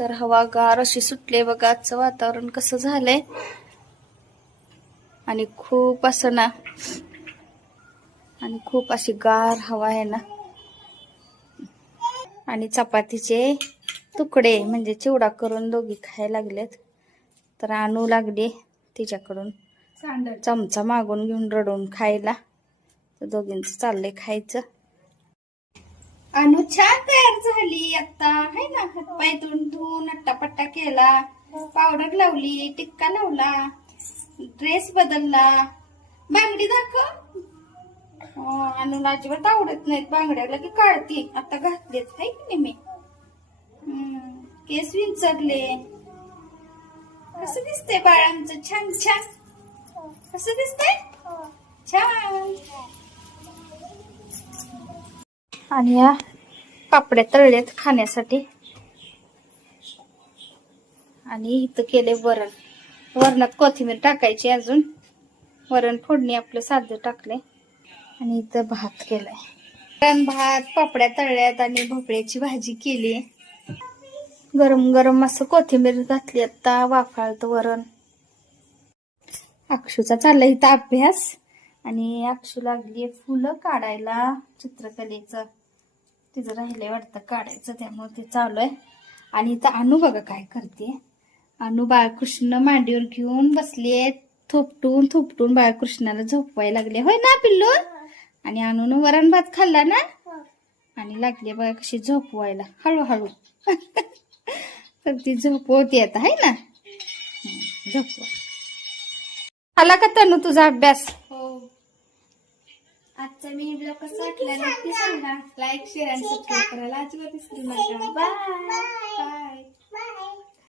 तर हवा गार अशी सुटले बघा आजचं वातावरण कसं झालंय. आणि खूप असं ना आणि खूप अशी गार हवा आहे ना. आणि चपातीचे तुकडे म्हणजे चिवडा करून दोघी खायला लागलेत. तर आणू लागले तिच्याकडून. चमचा मागून घेऊन रडून खायला. तर दोघींचं चाललंय खायचं. अनु छान तयार झाली आता है ना? हातपाय धुवून नट्टापट्टा केला पावडर लावली टिक्का लावला ड्रेस बदलला. बांगडी दाखव. आणि अनुला अजिबात आवडत नाहीत. बांगड्या की काळती आता घातलेत नाही की नाही मी? केस विंचरले. कसं बाळ बाळांचं छान छान. कसं दिसतंय? छान. आणि या पापड्या तळल्यात खाण्यासाठी. आणि इथं केले वरण. वरणात कोथिंबीर टाकायची अजून. वरण फोडणी आपलं साधं टाकले आणि इथं भात केलाय. वरण भात पापड्या तळल्यात आणि भोपळ्याची भाजी केली गरम गरम असं कोथिंबीर घातली आता वाफाळत वरण. अक्षूचा चाललाय इथं अभ्यास. आणि अक्षू लागली फुलं काढायला चित्रकलेचं. तिचं राहिलंय वाटतं काढायचं त्यामुळे ते चालू आहे आणि इथं अनु बघा काय करते अनु बाळकृष्ण मांडीवर घेऊन बसले थोपटून थोपटून बाळकृष्णाला झोपवायला लागले. होय ना पिल्लू? आणि अनुन वरण भात खाल्ला ना? आणि लागली बघा कशी झोपवायला. हळूहळू. तर ती झोपवते आता है ना? झोपवा. आला का तनु तुझा अभ्यास? हो. आजचा मी ब्लॉग कसा वाटला नक्की सांगा. लाईक शेअर आणि सबस्क्राईब करायला अजिबात विसरू नका. बाय